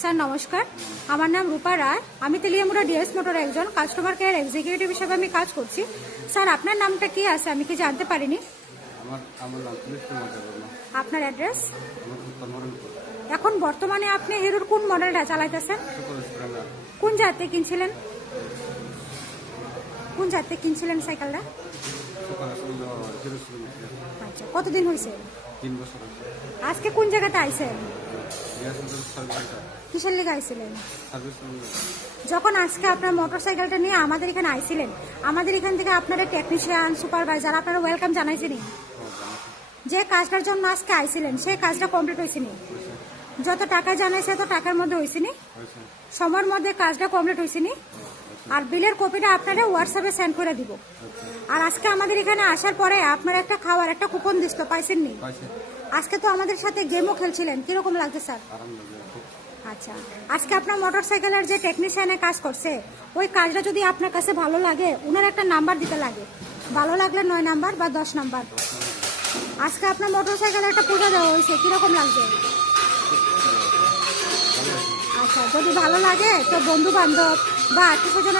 Sir নমস্কার, আমার নাম রূপা রায়। আমি তেলিয়ামুড়া ডিএস মোটর একজন কাস্টমার কেয়ার এক্সিকিউটিভ হিসেবে আমি কাজ করছি। স্যার আপনার নামটা কি আছে আমি কি জানতে পারিনি? আমার নাম পুলিশ কুমার দেববর্মা। আপনার অ্যাড্রেস? আমার উত্তর মরণপুর। এখন বর্তমানে আপনি হিরোর কোন মডেলটা চালাইতেছেন? Super Splendor. কোন জাতে কিনছিলেন? কোন জাতে কিনছিলেন সাইকেলটা? সুপার স্প্লেন্ডার 0 আচ্ছা, কতদিন হয়েছে? 3 বছর হয়েছে। আজকে কোন জায়গাতে আইছেন? Service centre. কিসের লেগে আইছিলেন? Service centre. যখন আজকে আপনার মোটরসাইকেলটা নিয়ে আমাদের এখানে আইছিলেন, আমাদের এখান থেকে আপনারা টেকনিশিয়ান সুপারভাইজার আপনারা ওয়েলকাম জানাইছিলেন। যে কাজটার জন্য আজকে আইছিলেন সেই কাজটা কমপ্লিট হয়েছিনি? যত টাকা জানাইছে তত টাকার মধ্যে হয়েছিনি? সময়ের মধ্যে কাজটা কমপ্লিট হয়েছিনি? আর বিলের কপিটা আপনারা হোয়াটসঅ্যাপে সেন্ড করে দিব। আর আজকে আমাদের এখানে আসার পরে আপনারা একটা খাওয়ার একটা কুপন দিছিল, পাইছেননি? আজকে তো আমাদের সাথে গেমও খেলছিলেন, কিরকম লাগছে স্যার? আচ্ছা, আজকে আপনার মোটরসাইকেলের যে টেকনিশিয়ানের কাজ করছে ওই কাজটা যদি আপনার কাছে ভালো লাগে ওনার একটা নাম্বার দিতে লাগে, ভালো লাগলে 9 নাম্বার বা 10 নাম্বার। আজকে আপনার মোটরসাইকেলে একটা পূজা দেওয়া হয়েছে, কিরকম লাগছে? আচ্ছা, যদি ভালো লাগে তো বন্ধু বান্ধব বা আত্মীয় স্বজন